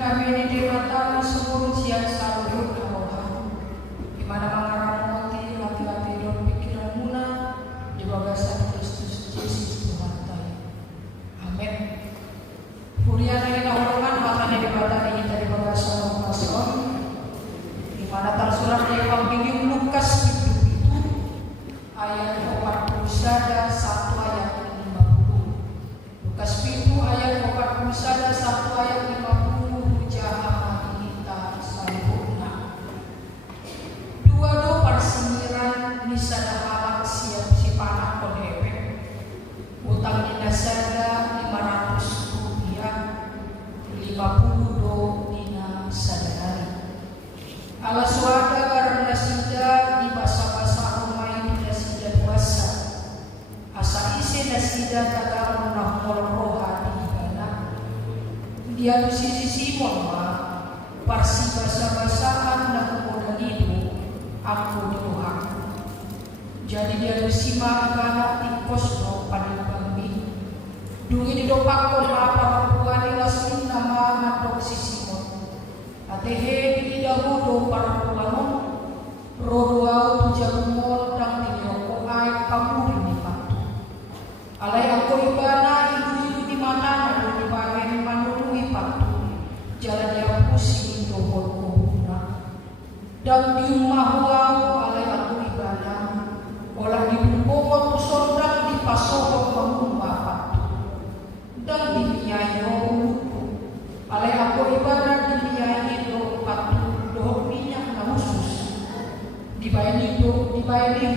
Kami dinikmati seluruh siang saluran Tuhan, di mana mengarang hati dan pikiran muna di bagasan Kristus Yesus Tuhan Tuhan. Amin. Kuriana kita hormat makanya dibaca kita di bagasan Pastor, di mana tersurat di Evangelium Lukas itu ayat 40 saja 1 ayat 50. Lukas itu ayat 40 saja 1 ayat 50. Dua persimiran ni sada halak siap si panak konhebe utang ni nasada 500 rupiah 50 do dina sadari ala suada karena sida di basa-basa rumai di sida puasa asa isi nasida kata menahmol rohani kana dia di sisi Simon ma parsi basa-basaan na kumodanido aku Tuhan. Jadi dia bersima anak tikos do pada bambi. Dungi di dopak ko apa perempuan di lasmin nama nadok si Simon. Atehe di dahulu para perempuan rodoau tujamon dan tinoko ai pamuri ni patu. Alai aku ibana ibu di mana nado di bagian manului patu. Jalan dia pusing do botku. Dan di rumah oleh aku ibadah olah di bumbu sondang di pasok bangun bapak dan di miayo oleh aku ibadah di miayi do patu do minyak na khusus di bayani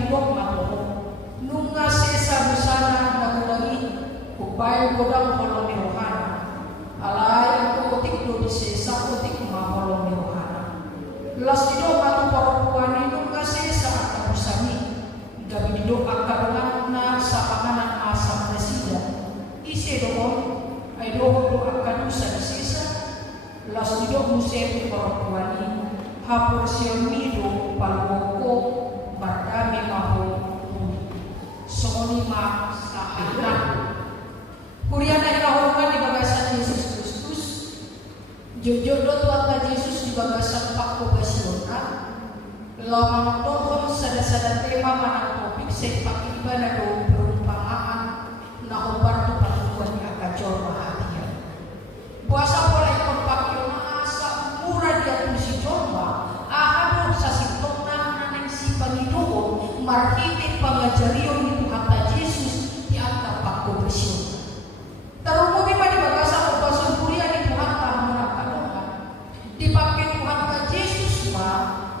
dok mato nunga sesa busana nagudagi upay godang holong ni rohana alay aku otik do di sesa otik maholong ni rohana. Las dido batu perempuan itu ngasih saat busani, gabi dido akarangan na sa panganan asam resida. Isi doon ay doon do akadu sa sisa. Las dido musem perempuan ini hapur siya mido palwoko bardami maho sonima sa anak. Kuriana ikahorman di bagasan Yesus Kristus. Jojo tuata Yesus di bagasan Pakko Basilona lamang tohon sada-sada tema manang topik sepak ibadah do perumpamaan na obar tu patuan ni akajor bahagia puasa pola ikon pakyo na asa murah dia tu si jomba ahado sa sintong na nanang si Panginoon marhitin pangajariyon ni Tuhan Yesus di angka Pakko Basilona tarungo di bagasan o basun kuria ni Tuhan dipakai Tuhan Yesus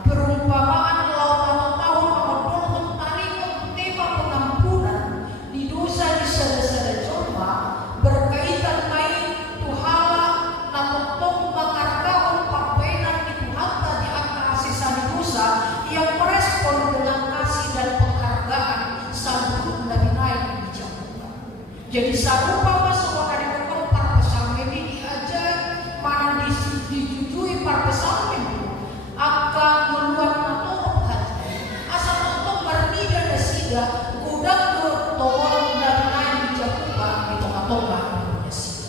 perumpamaan lawan tahun menonton tarik tema pengampunan di dosa di sada-sada coba berkaitan main Tuhala natotong mengargaon pampenan di Tuhan di angka asisan dosa yang merespon dengan kasih dan penghargaan sambut dari naik di jalan. Jadi sarupa semua dari tempat pesan ini diajar mana dijujui para pesan akan meluat nato hati asal untuk bernida desida gudang tolong dan naik dijakukan di tengah-tengah Indonesia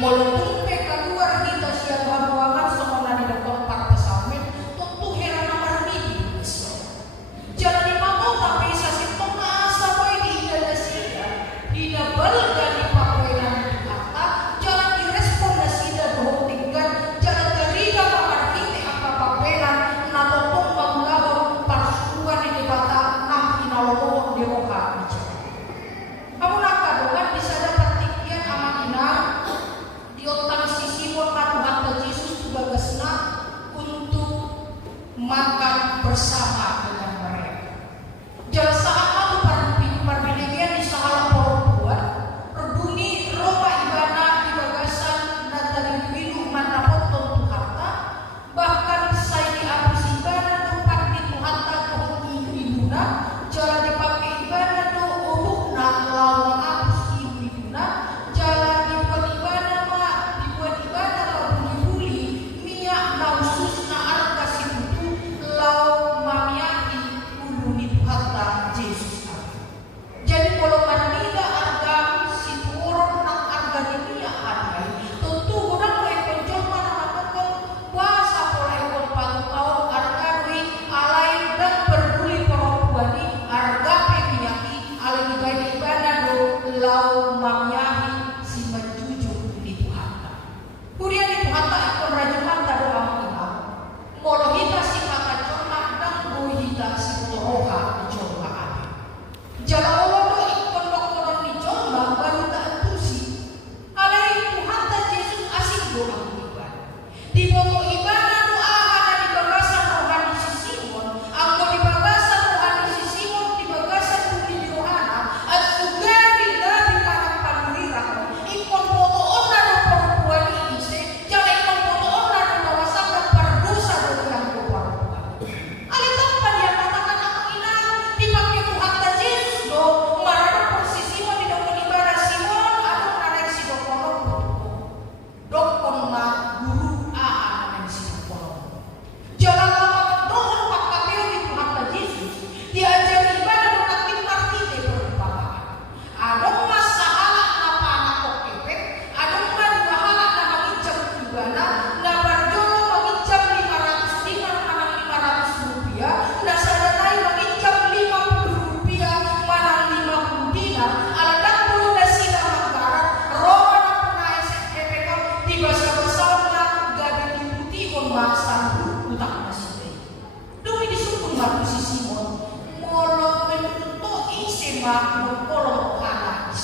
walaupun mereka luar kita siap ruangan semua di depan para pesamen tentu heran bernida Indonesia jalan di mampu tapi sasi tengah sampai di Indonesia tidak berga di pakuenan kata jalan direspon desida doh tinggal jalan teriga mengerti papelan natotong banggabang parsuan di bata nah inalomo di roka kamu nakadongan bisa dapat tikian aman ina di otak sisi warna Tuhan Yesus tugasna untuk makan bersama dengan mereka jalan saat lalu perbilingan di salah perempuan redungi Roma ibadah di bagasan dan dari minum mana potong harta bahkan saya dihabis ibadah tempat di Tuhan takut ibuna jalan dipakai ibadah do ulukna lawan habis ibuna jalan dibuat ibadah lawan dibuli minyak na usus na arka sibutu lau sima kolong hanas.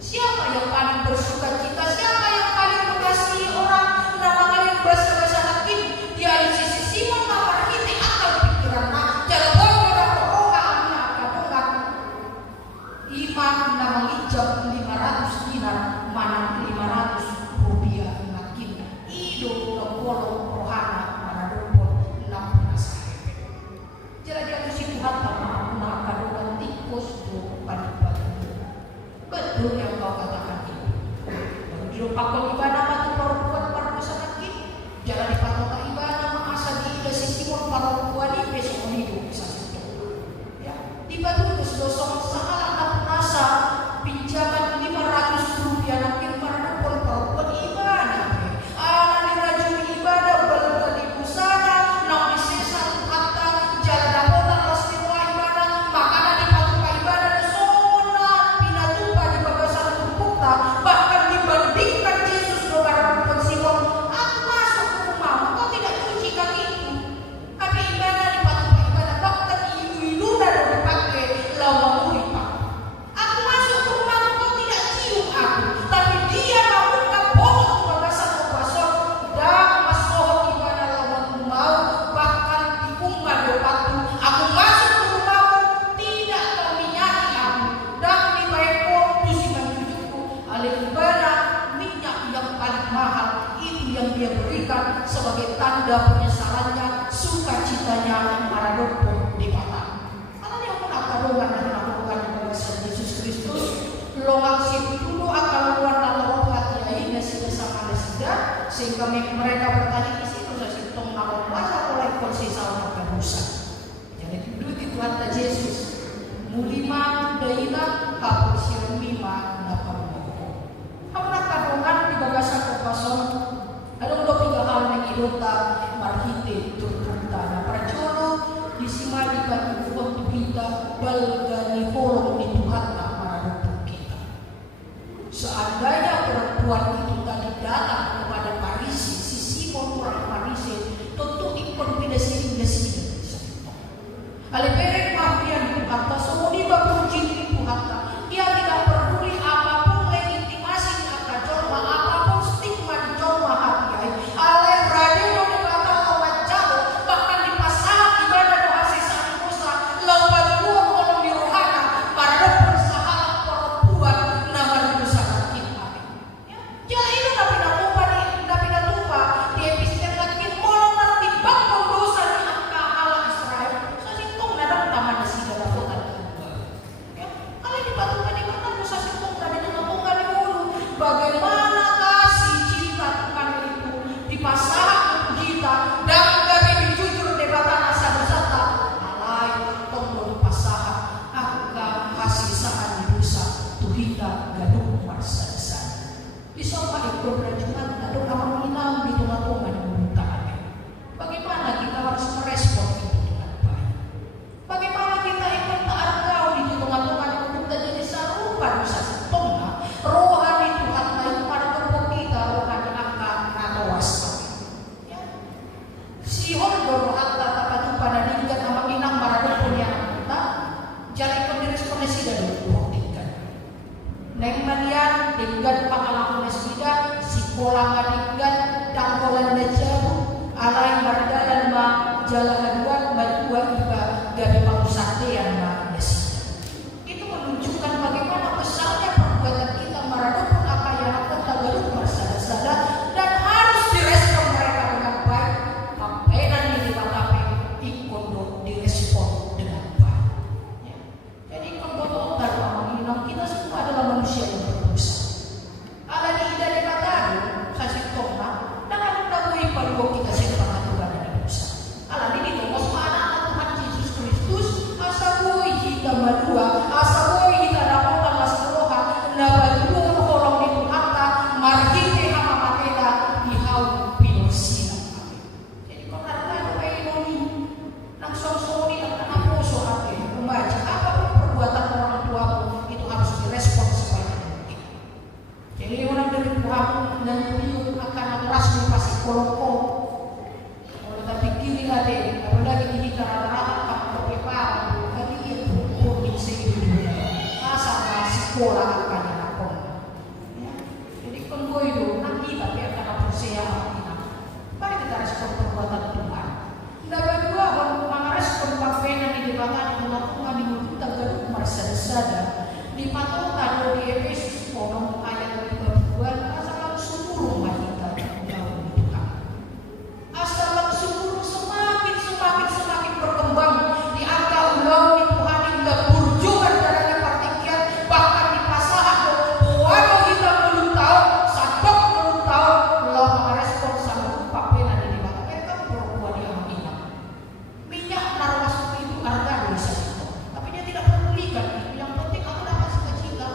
Siapa yang paling bersuka cita? Siapa yang paling mengasihi orang? Nama kalian bahasa hakim. Dia di sisi Simon mawar hiti akal pikiran nak. Jangan orang roha amna akadongan. Iman nama ijab 500 dinar mana 500 rupiah nakin. Ido kolong rohana mana dopon 6 sahabat. Jalan-jalan si Tuhan sama akadongan tikus do padi-padi. Betul yang kau katakan itu. Hidup pakol ibadah mati perempuan sangat ini. Jangan dipatok ibadah mengasa di ida Simon perempuan ini besok hidup bisa sentuh. Ya, tiba-tiba itu sedosong salah tak nasa pinjaman 500 rupiah nakin perempuan ibadah. Anak dirajul ibadah balik di busana, nak disesat hatta jalan dapota istimewa ibadah, makanan dipatok ibadah sona pinatupa di babasar tumpukta, bahkan dibandingkan Yesus dengan perempuan Simon. Aku masuk ke rumahmu, kau tidak cuci kakiku. Tapi ibadah dipatok ibadah, bahkan ibu-ibu dan dipakai lawang muripa. Aku masuk ke rumahmu, kau tidak cium aku. Tapi dia bangunkan bohong babasar babasar dan masuk ibadah lawang mau, bahkan dikumpan dopatu. Aku masuk ke rumahmu, tidak kau minyaki aku. Dan di baikku tusikan cucuku. Alih ibadah minyak yang paling mahal itu yang dia berikan sebagai tanda penyesalannya, sukacitanya para dompong di patah. Karena dia pun akan longan dan melakukan kebebasan Yesus Kristus. Longang situ dulu akan luar dalam hati aina sida sama sida sehingga mereka bertanya di situ saya sitong nama puasa oleh konsesa orang dosa. Jadi dulu itu ada Yesus. Mulima daina kapal siang mima dapat mau. Hamna kadongan di bagasan kopason. Ada udah 3 hal yang ilota marhite turpunta na prajono di simali kan buat kita balgani holong di Tuhan para dompong kita. Seandainya perempuan itu tadi datang kepada Farisi, si Simon orang Farisi, tentu ikon pindah-sini. Aliberek mafian di Tuhan, semua di bawah cinta Tuhan. Dia tidak peduli apapun legitimasi atau jorma, apapun stigma di jorma hati. Ale radio berkata lewat jauh, bahkan di pasar ibadah doa sisa dosa, lewat dua kolom di rohana, para persahabat perempuan nama dosa kita. Ya itu tapi natupa di episode lagi molong nanti bang dosa di angka ala Israel. So sitong nadang sekolah akannya napon. Ya. Jadi kon boy do nanti tapi akan berusaha kita. Mari kita respon perbuatan Tuhan. Ndak berdua orang respon papena di debatan di lapangan di mulut tagad marsada di patokan di Efesus 4 ayat 32 asal langsung rumah kita jauh Tuhan. Asal langsung semakin berkembang di angka ulang di Tuhan hingga burjukan darahnya partikian bahkan di pasaran walau kita belum tahu sadok belum tahu lo merespon sanggup papena di debatan mereka berbuat di amanah minyak naruh itu harga dosa itu tapi dia tidak pedulikan yang penting aku dapat sukacita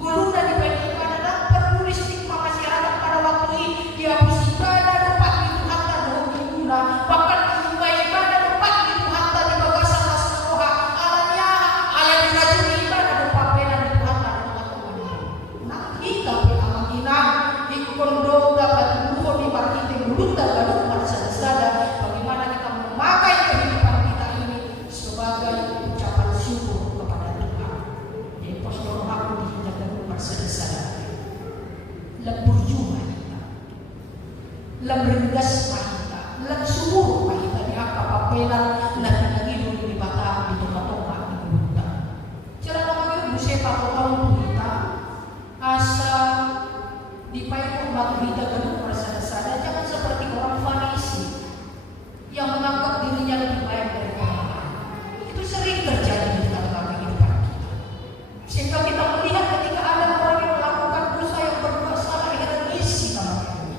guluna di bagian adalah peduli stigma masyarakat pada waktu ini dia ibadah tempat itu harta doa guna bahkan ibadah tempat itu harta di bagasan nasroha alanya ala dirajuni ibadah tempat pena di harta di waktu nah kita amanah ikon doa dapat dulu di partite mulut dan marsada bagaimana kita memakai kehidupan kita ini sebagai ucapan syukur kepada Tuhan. Jadi postur aku dihindarkan marsada lebur juga kita lemringgas kita sumur kita di angka papela nanti lagi dulu di bata di tempat-tempat di hutan cara namanya busai tahun kita asal dipakai batu kita gedung marsada jangan seperti orang Farisi yang menganggap dirinya lebih baik dari orang lain. Itu sering terjadi di dalam kehidupan kita. Sehingga kita melihat ketika ada orang yang melakukan dosa yang berbuat salah akhirnya ngisi sama kami.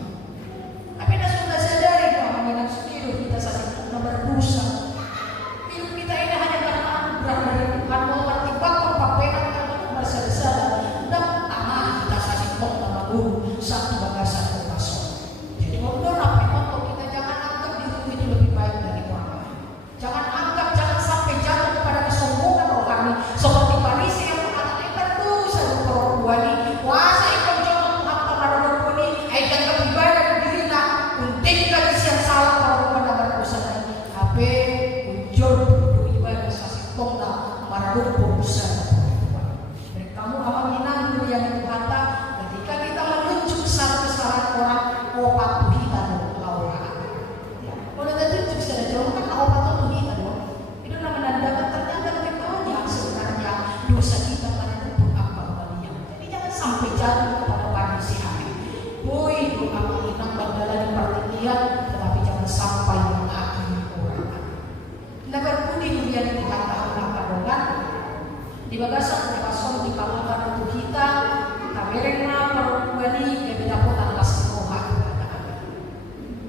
Tapi anda sudah sadari bahwa dengan hidup kita saat itu berdosa. Hidup kita ini hanya karena anugerah dari Tuhan mengerti bakal papena dan bersada-sada dan tanah kita saat itu nama guru satu bagasan kosong. Jadi waktu apa yang kita jangan anggap diri itu lebih baik dari orang lain. Jangan sampai jatuh kepada kesombongan rohani seperti Farisi yang mengatakan dosa perempuan ini. Wah, saya ikut jodoh Tuhan pada perempuan ini. Aikan lebih baik dari diri nak. Untik lagi siang salah perempuan dalam dosa ini. Tapi ujar ibadah sasi tongda maraduk dosa perempuan. Dan kamu amanginan dulu yang itu kata ketika kita menunjuk satu kesalahan orang, opat kita dong laura. Ya, kalau ada tunjuk sudah jauh kan opat kita dong. Itu menandakan ternyata lebih banyak sebenarnya dosa kita pada tubuh akal kalian. Jadi jangan sampai jatuh kepada Farisi ini. Boy doa menginang bandala di pertikian, tetapi jangan sampai menghakimi orang. Nah berbudi dunia di kata apa dengan di bagasan kosong di kalangan untuk kita kamerena perempuan ini yang tidak potan kasih roha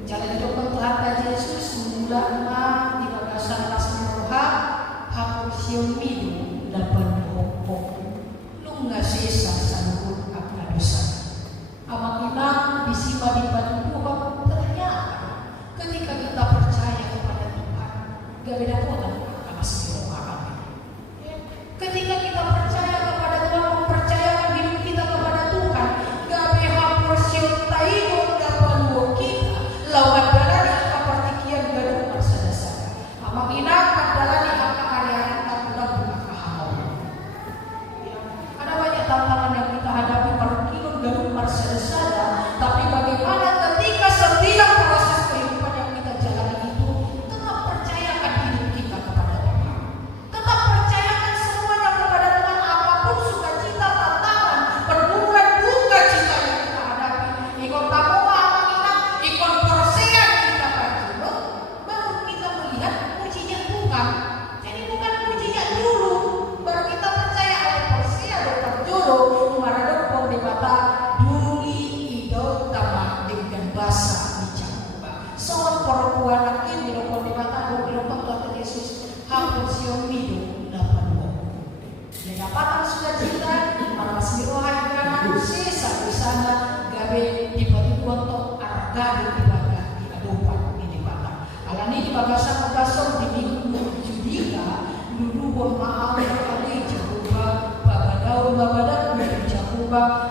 jalan hidup Tuhan Yesus mula di bagasan kasih roha hapus yang minum dan berhubung lu nggak sisa sanubur apa dosa amat inang disipa di batu Tuhan ternyata ketika kita percaya kepada Tuhan gak beda potan kasih roha ketika kita percaya kepada Tuhan mempercayakan hidup kita kepada Tuhan gak behapur siuntaimu dapat luar kita lawan darah di angka partikian gaduh marsada-sada amak inakan darah di angka hari-hari tak pulang buka kahal ada banyak tantangan yang kita hadapi partikian gaduh marsada-sada tapi bagaimana ketika setiap proses kehidupan yang kita jalani itu tetap percayakan hidup kita kepada Tuhan tetap percayakan semuanya kepada Tuhan apapun sukacita tantangan pergumulan duka cita yang kita hadapi ikon tamu ikon persean kita pajino baru kita melihat pujinya Tuhan jadi bukan pujinya dulu baru kita percaya oleh persean dokter juru maradok di mata dungi idol tama dengan bahasa dicakuba soal perempuan akhir di rokok di mata dokter Tuhan Yesus hapus yang hidup dapat dua dapatan sukacita malas dirohai kanan sisa di sana gabe di batu untuk arga di ibadah di adopan di bata alani di bagasan di minggu judika dulu maaf kali jakuba babadau babada jakuba